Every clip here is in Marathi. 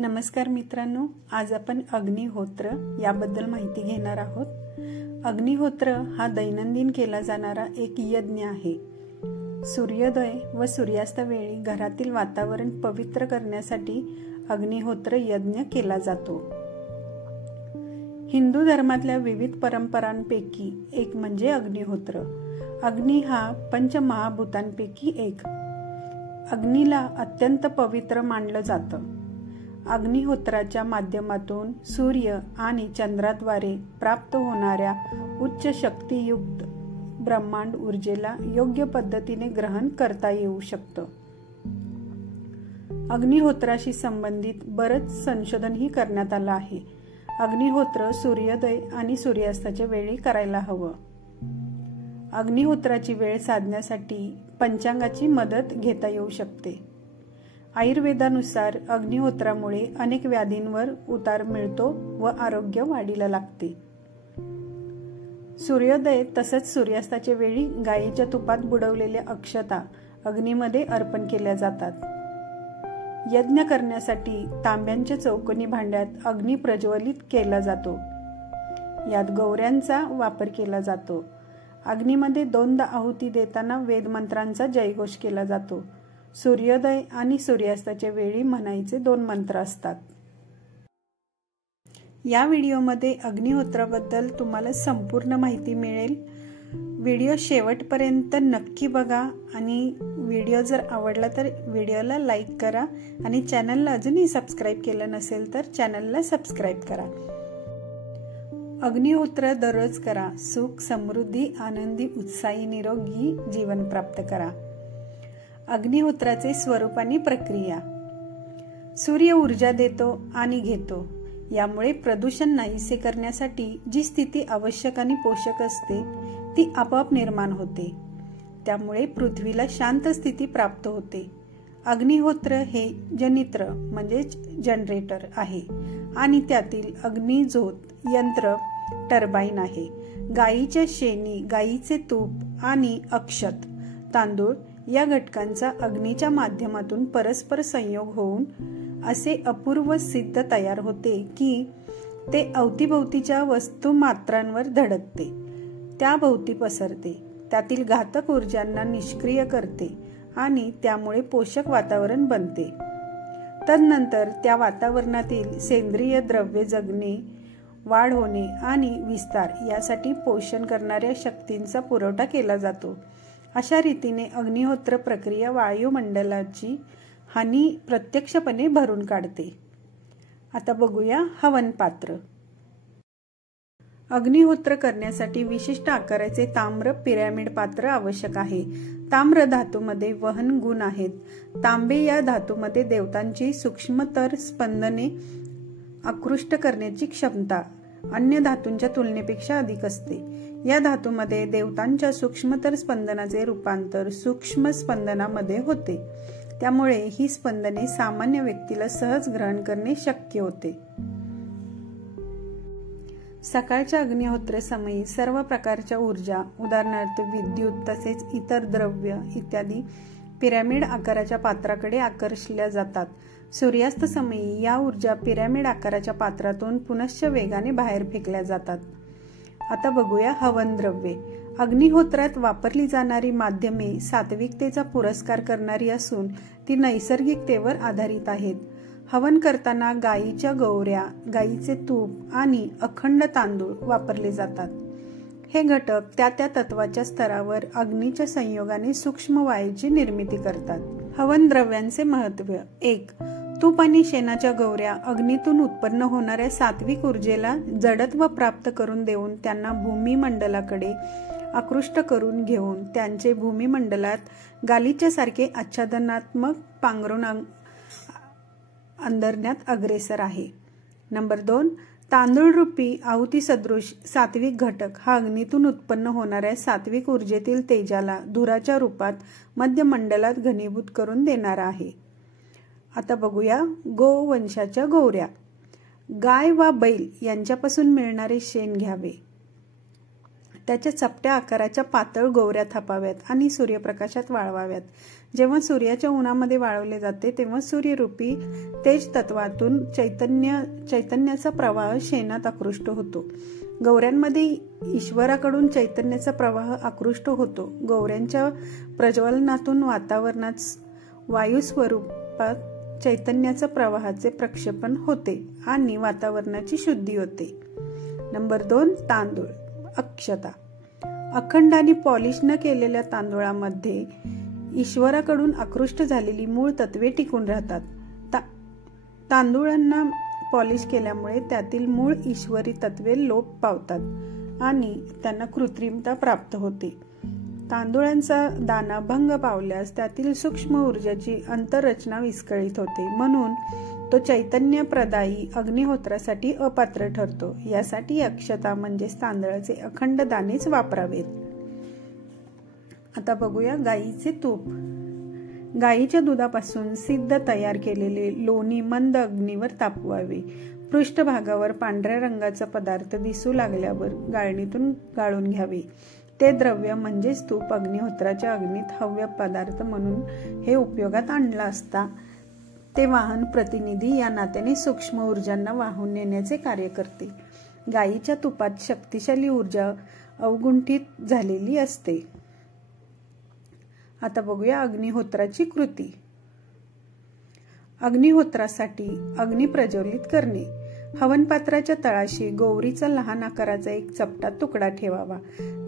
नमस्कार मित्रांनो, आज आपण अग्निहोत्र याबद्दल माहिती घेणार आहोत. अग्निहोत्र हा दैनंदिन केला जाणारा एक यज्ञ आहे. सूर्योदय व सूर्यास्त वेळी घरातील वातावरण पवित्र करण्यासाठी अग्निहोत्र यज्ञ केला जातो. हिंदू धर्मातल्या विविध परंपरांपैकी एक म्हणजे अग्निहोत्र. अग्नी हा पंचमहाभूतांपैकी एक. अग्नीला अत्यंत पवित्र मानलं जातं. अग्निहोत्राच्या माध्यमातून सूर्य आणि चंद्राद्वारे प्राप्त होणाऱ्या उच्च शक्तियुक्त ब्रह्मांड ऊर्जेला योग्य पद्धतीने ग्रहण करता येऊ शकतं. अग्निहोत्राशी संबंधित बरंच संशोधनही करण्यात आलं आहे. अग्निहोत्र सूर्योदय आणि सूर्यास्ताच्या वेळी करायला हवं. अग्निहोत्राची वेळ साधण्यासाठी पंचांगाची मदत घेता येऊ शकते. आयुर्वेदानुसार अग्निहोत्रामुळे अनेक व्याधींवर उतार मिळतो व आरोग्य वाढीला लागते. सूर्योदय तसंच सूर्यास्ताच्या वेळी गायीच्या तुपात बुडवलेल्या अक्षता अग्नीमध्ये अर्पण केल्या जातात. यज्ञ करण्यासाठी तांब्यांच्या चौकोनी भांड्यात अग्नी प्रज्वलित केला जातो. यात गौऱ्यांचा वापर केला जातो. अग्नीमध्ये 2दा आहुती देताना वेदमंत्रांचा जयघोष केला जातो. सूर्योदय आणि सूर्यास्ताच्या वेळी म्हणायचे 2 मंत्र असतात. या व्हिडिओमध्ये अग्निहोत्राबद्दल तुम्हाला संपूर्ण माहिती मिळेल. व्हिडिओ शेवटपर्यंत नक्की बघा आणि व्हिडिओ जर आवडला तर व्हिडिओला लाईक करा आणि चॅनलला अजूनही सबस्क्राईब केलं नसेल तर चॅनलला सबस्क्राईब करा. अग्निहोत्र दररोज करा. सुख, समृद्धी, आनंदी, उत्साही, निरोगी जीवन प्राप्त करा. अग्निहोत्राचे स्वरूप आणि प्रक्रिया. सूर्य ऊर्जा देतो आणि घेतो. यामुळे प्रदूषण नाहीसे करण्यासाठी जी स्थिती आवश्यक आणि पोषक असते ती आपोआप निर्माण होते. त्यामुळे पृथ्वीला शांत स्थिती प्राप्त होते. अग्निहोत्र हे जनित्र म्हणजेच जनरेटर आहे आणि त्यातील अग्निज्योत यंत्र टर्बाईन आहे. गायीच्या शेणी, गायीचे तूप आणि अक्षत, तांदूळ या घटकांचा अग्नीच्या माध्यमातून परस्पर संयोग होऊन असे अपूर्व सिद्ध तयार होते की ते अवतीभोवतीच्या वस्तुमात्रांवर धडकते, त्याभोवती पसरते, त्यातील घातक ऊर्जांना निष्क्रिय करते आणि त्यामुळे पोषक वातावरण बनते. तदनंतर त्या वातावरणातील सेंद्रिय द्रव्ये जगणे, वाढ होणे आणि विस्तार यासाठी पोषण करणाऱ्या शक्तींचा पुरवठा केला जातो. अशा रीतीने अग्निहोत्र प्रक्रिया वायुमंडलाची हानी प्रत्यक्षपणे भरून काढते. आता बघूया हवन पात्र. अग्निहोत्र करण्यासाठी विशिष्ट आकाराचे ताम्र पिरॅमिड पात्र आवश्यक आहे. ताम्र धातूमध्ये वहन गुण आहेत. तांबे या धातूमध्ये देवतांची सूक्ष्मतर स्पंदने आकृष्ट करण्याची क्षमता अन्य धातूंच्या तुलनेपेक्षा अधिक असते. या धातूमध्ये देवतांच्या सूक्ष्मतर स्पंदनाचे रूपांतर सूक्ष्म स्पंदनामध्ये होते. त्यामुळे ही स्पंदने सामान्य व्यक्तीला सहज ग्रहण करणे शक्य होते. सकाळच्या अग्निहोत्र समयी सर्व प्रकारच्या ऊर्जा, उदाहरणार्थ विद्युत तसेच इतर द्रव्य इत्यादी पिरॅमिड आकाराच्या पात्राकडे आकर्षल्या जातात. सूर्यास्त समयी या ऊर्जा पिरॅमिड आकाराच्या पात्रातून पुनश्च वेगाने बाहेर फेकल्या जातात. आता बघूया हवन द्रव्ये. अग्निहोत्रात वापरली जाणारी माध्यमे सात्विकतेचा पुरस्कार करणारी असून ती नैसर्गिकतेवर आधारित आहेत. हवन करताना गायीच्या गौऱ्या, गायीचे तूप आणि अखंड तांदूळ वापरले जातात. हे घटक त्या त्या तत्वाच्या स्तरावर अग्नीच्या संयोगाने सूक्ष्म वायूची निर्मिती करतात. हवन द्रव्यांचे महत्त्व. 1. तूप आणि शेणाच्या गौऱ्या अग्नीतून उत्पन्न होणाऱ्या सात्विक ऊर्जेला जडत्व प्राप्त करून देऊन त्यांना भूमिमंडलाकडे आकृष्ट करून घेऊन त्यांचे भूमिमंडलात गालिच्या सारखे आच्छादनात्मक पांघरून अंतरण्यात अग्रेसर आहे. नंबर 2. तांदूळरूपी आहुती सदृश सात्विक घटक हा अग्नीतून उत्पन्न होणाऱ्या सात्विक ऊर्जेतील तेजाला धुराच्या रूपात मध्यमंडलात घनीभूत करून देणारा आहे. आता बघूया गोवंशाच्या गौऱ्या. गाय वा बैल यांच्यापासून मिळणारे शेण घ्यावे. त्याच्या चपट्या आकाराच्या पातळ गौऱ्या थापाव्यात आणि सूर्यप्रकाशात वाळवाव्यात. जेव्हा सूर्याच्या उन्हामध्ये वाळवले जाते तेव्हा सूर्यरूपी तेज तत्वातून चैतन्याचा प्रवाह शेणात आकृष्ट होतो. गौऱ्यांमध्ये ईश्वराकडून चैतन्याचा प्रवाह आकृष्ट होतो. गौऱ्यांच्या प्रज्वलनातून वातावरणात वायू स्वरूपात चैतन्याच्या प्रवाहाचे प्रक्षेपण होते आणि वातावरणाची शुद्धी होते. नंबर 2, तांदूळ. अक्षता. अखंड आणि पॉलिश न केलेल्या तांदूळामध्ये ईश्वराकडून आकृष्ट झालेली मूळ तत्वे टिकून राहतात. तांदूळांना पॉलिश केल्यामुळे त्यातील मूळ ईश्वरी तत्वे लोप पावतात आणि त्यांना कृत्रिमता प्राप्त होते. तांदूळांचा दाना भंग पावल्यास त्यातील सूक्ष्म ऊर्जाची अंतररचना विस्कळीत होते, म्हणून तो चैतन्य प्रदायी अग्निहोत्रासाठी अपात्र ठरतो. यासाठी अक्षता म्हणजेच तांदळाचे अखंड दाणेच वापरावेत. आता बघूया गाईचे तूप. गाईच्या दुधापासून सिद्ध तयार केलेले लोणी मंद अग्नीवर तापवावे. पृष्ठभागावर पांढऱ्या रंगाचा पदार्थ दिसू लागल्यावर गाळणीतून गाळून घ्यावे. ते द्रव्य म्हणजेच तूप अग्निहोत्राच्या अग्नीत हव्य पदार्थ म्हणून हे उपयोगात आणला असता ते वाहन प्रतिनिधी या नात्याने सूक्ष्म ऊर्जांना वाहून नेण्याचे कार्य करते. गाईच्या तुपात शक्तिशाली ऊर्जा अवगुंठित झालेली असते. आता बघूया अग्निहोत्राची कृती. अग्निहोत्रासाठी अग्नी प्रज्वलित करणे. हवनपात्राच्या तळाशी गौरीचा लहान आकाराचा एक चपटा तुकडा ठेवावा.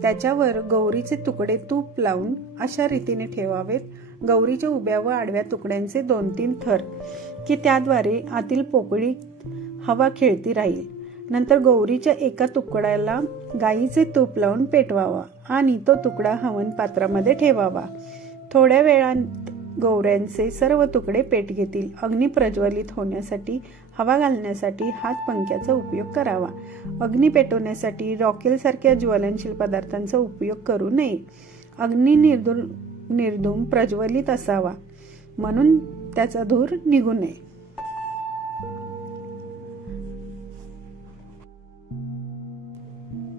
त्याच्यावर गौरीचे तुकडे तूप लावून अशा रीतीने ठेवावेत. गौरीच्या उभ्या व आडव्या तुकड्यांचे 2-3 थर, की त्याद्वारे आतील पोकळी हवा खेळती राहील. नंतर गौरीच्या एका तुकड्याला गाईचे तूप लावून पेटवावा आणि तो तुकडा हवन पात्रामध्ये ठेवावा. थोड्या वेळात गौऱ्यांचे सर्व तुकडे पेट घेतील. अग्नी प्रज्वलित होण्यासाठी हवा घालण्यासाठी हात पंख्याचा उपयोग करावा. अग्नी पेटवण्यासाठी रॉकेल सारख्या ज्वलनशील पदार्थांचा उपयोग करू नये. अग्नी निर्धूम प्रज्वलित असावा, म्हणून त्याचा धूर निघू नये.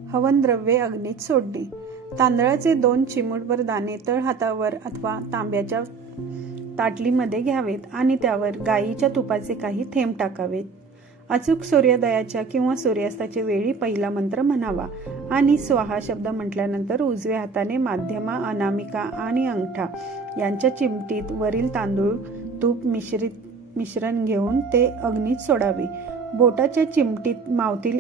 हवन द्रव्ये अग्नीत सोडणे. तांदळाचे 2 चिमूटभर दाणे तळहातावर अथवा तांब्याच्या ताटलीमध्ये घ्यावेत आणि त्यावर गाईच्या तुपाचे काही थेंब टाकावेत. अचूक सूर्योदयाच्या किंवा सूर्यास्ताच्या वेळी पहिला मंत्र म्हणावा आणि स्वाहा शब्द म्हटल्यानंतर उजव्या हाताने माध्यमा, अनामिका आणि अंगठा यांच्या चिमटीत वरील तांदूळ तूप मिश्रण घेऊन ते अग्नीत सोडावे. बोटाच्या चिमटीत मावतील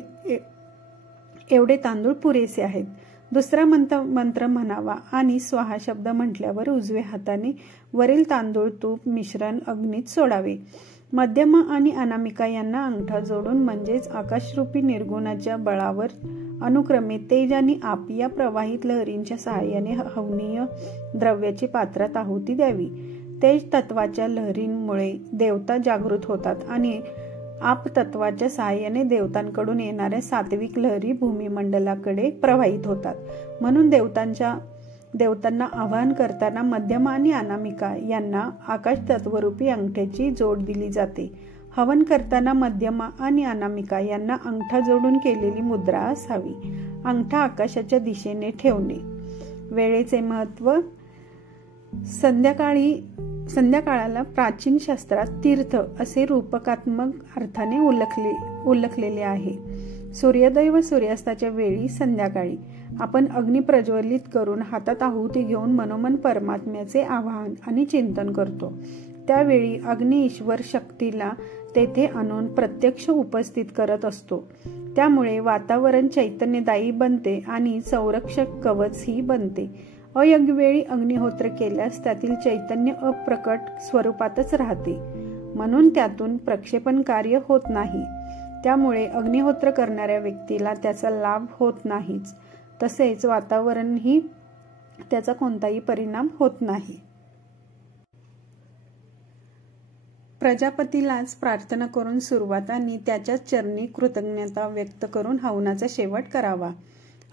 एवढे तांदूळ पुरेसे आहेत. दुसरा मंत्र म्हणावा आणि स्वाहा शब्द म्हटल्यावर उजव्या हाताने वरील तांदूळ तूप मिश्रण अग्नीत सोडावे. मध्यमा आणि अनामिका यांना अंगठा जोडून म्हणजेच आकाशरूपी निर्गुणाच्या बळावर अनुक्रमे तेज आणि आप या प्रवाहित लहरींच्या सहाय्याने हवनीय द्रव्याची पात्रात आहुती द्यावी. तेज तत्वाच्या लहरींमुळे देवता जागृत होतात आणि आप तत्वाच्या सहाय्याने देवतांकडून येणाऱ्या सात्विक लहरी भूमिमंडलाकडे प्रवाहित होतात. म्हणून देवतांना आवाहन करताना मध्यमा आणि अनामिका यांना आकाश तत्वरूपी अंगठ्याची जोड दिली जाते. हवन करताना मध्यमा आणि अनामिका यांना अंगठा जोडून केलेली मुद्रा असावी. अंगठा आकाशाच्या दिशेने ठेवणे. वेळेचे महत्व. संध्याकाळाला प्राचीन शास्त्रात तीर्थ असे रूपकात्मक अर्थाने उल्लेखलेले आहे. सूर्योदय व सूर्यास्ताच्या वेळी संध्याकाळी आपण अग्नी प्रज्वलित करून हातात आहुती घेऊन मनोमन परमात्म्याचे आवाहन आणि चिंतन करतो. त्यावेळी अग्नी ईश्वर शक्तीला तेथे आणून प्रत्यक्ष उपस्थित करत असतो. त्यामुळे वातावरण चैतन्यदायी बनते आणि संरक्षक कवच ही बनते. अयोग्यवेळी अग्निहोत्र केल्यास त्यातील चैतन्य अप्रकट स्वरूपातच राहते, म्हणून त्यातून प्रक्षेपण कार्य होत नाही. त्यामुळे अग्निहोत्र करणाऱ्या व्यक्तीला त्याचा लाभ होत नाहीच. तसेच वातावरणही त्याचा कोणताही परिणाम होत नाही. प्रजापतीलाच प्रार्थना करून सुरुवात आणि त्याच्या चरणी कृतज्ञता व्यक्त करून हवनाचा शेवट करावा.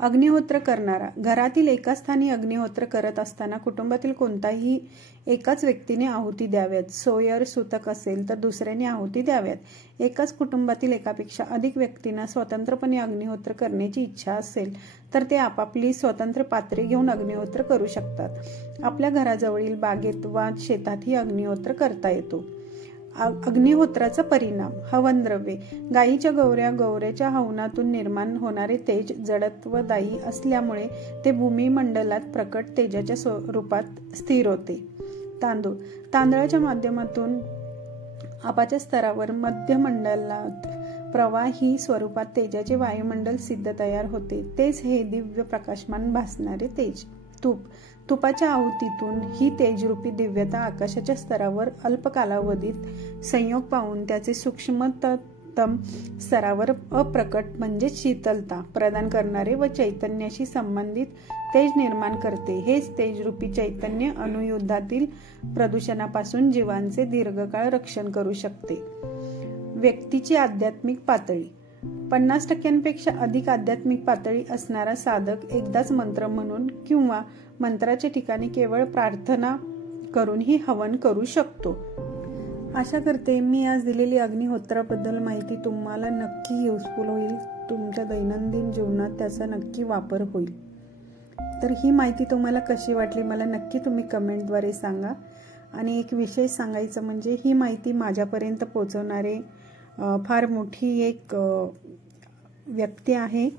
अग्निहोत्र करणारा. घरातील एका स्थानी अग्निहोत्र करत असताना कुटुंबातील कोणताही एकाच व्यक्तीने आहुती द्याव्यात. सोयर सूतक असेल तर दुसऱ्याने आहुती द्याव्यात. एकाच कुटुंबातील एकापेक्षा अधिक व्यक्तींना स्वतंत्रपणे अग्निहोत्र करण्याची इच्छा असेल तर ते आपापली स्वतंत्र पात्रे घेऊन अग्निहोत्र करू शकतात. आपल्या घराजवळील बागेत वा शेतातही अग्निहोत्र करता येतो. अग्निहोत्राचा परिणाम. हवनद्रव्ये. गायीच्या गौऱ्याच्या हवनातून निर्माण होणारे तेज जडत्वदायी असल्यामुळे ते भूमिमंडलात प्रकट तेजाच्या स्वरूपात स्थिर होते. तांदूळ. तांदळाच्या माध्यमातून आपाच्या स्तरावर मध्यमंडलात प्रवाही स्वरूपात तेजाचे वायुमंडल सिद्ध तयार होते. तेच हे दिव्य प्रकाशमान भासणारे तेज. तूप. तुपाच्या आहुतीतून ही तेजरूपी दिव्यता आकाशाच्या स्तरावर अल्प कालावधीत संयोग पावून त्याचे सूक्ष्मतम स्तरावर अप्रकट म्हणजे शीतलता प्रदान करणारे व चैतन्याशी संबंधित तेज निर्माण करते. हेच तेजरूपी चैतन्य अणुयुद्धातील प्रदूषणापासून जीवांचे दीर्घकाळ रक्षण करू शकते. व्यक्तीची आध्यात्मिक पातळी. 50% अधिक आध्यात्मिक पातळी असणारा साधक एकदाच मंत्र म्हणून किंवा मंत्राच्या ठिकाणी केवळ प्रार्थना करूनही हवन करू शकतो. आशा करते मी आज दिलेली अग्निहोत्राबद्दल माहिती तुम्हाला नक्की युजफुल होईल. तुमच्या दैनंदिन जीवनात त्याचा नक्की वापर होईल. तर ही माहिती तुम्हाला कशी वाटली मला नक्की तुम्ही कमेंटद्वारे सांगा. आणि एक विशेष सांगायचं म्हणजे ही माहिती माझ्यापर्यंत पोहोचवणारे फार मोठी एक व्यक्ती आहे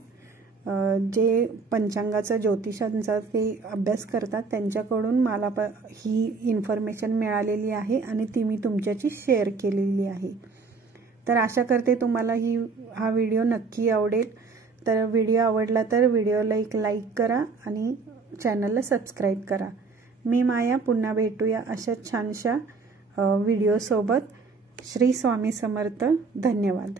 जे पंचांगाचा ज्योतिषांचा ते अभ्यास करतात. त्यांच्याकडून मला ही इन्फॉर्मेशन मिळालेली आहे आणि ती मी तुमच्याशी शेअर केलेली आहे. तर आशा करते तुम्हाला हा व्हिडिओ नक्की आवडेल. तर व्हिडिओ आवडला तर व्हिडिओला एक लाईक करा आणि चॅनलला सबस्क्राईब करा. मी माया पुन्हा भेटूया अशा छानशा व्हिडिओसोबत. श्री स्वामी समर्थ. धन्यवाद.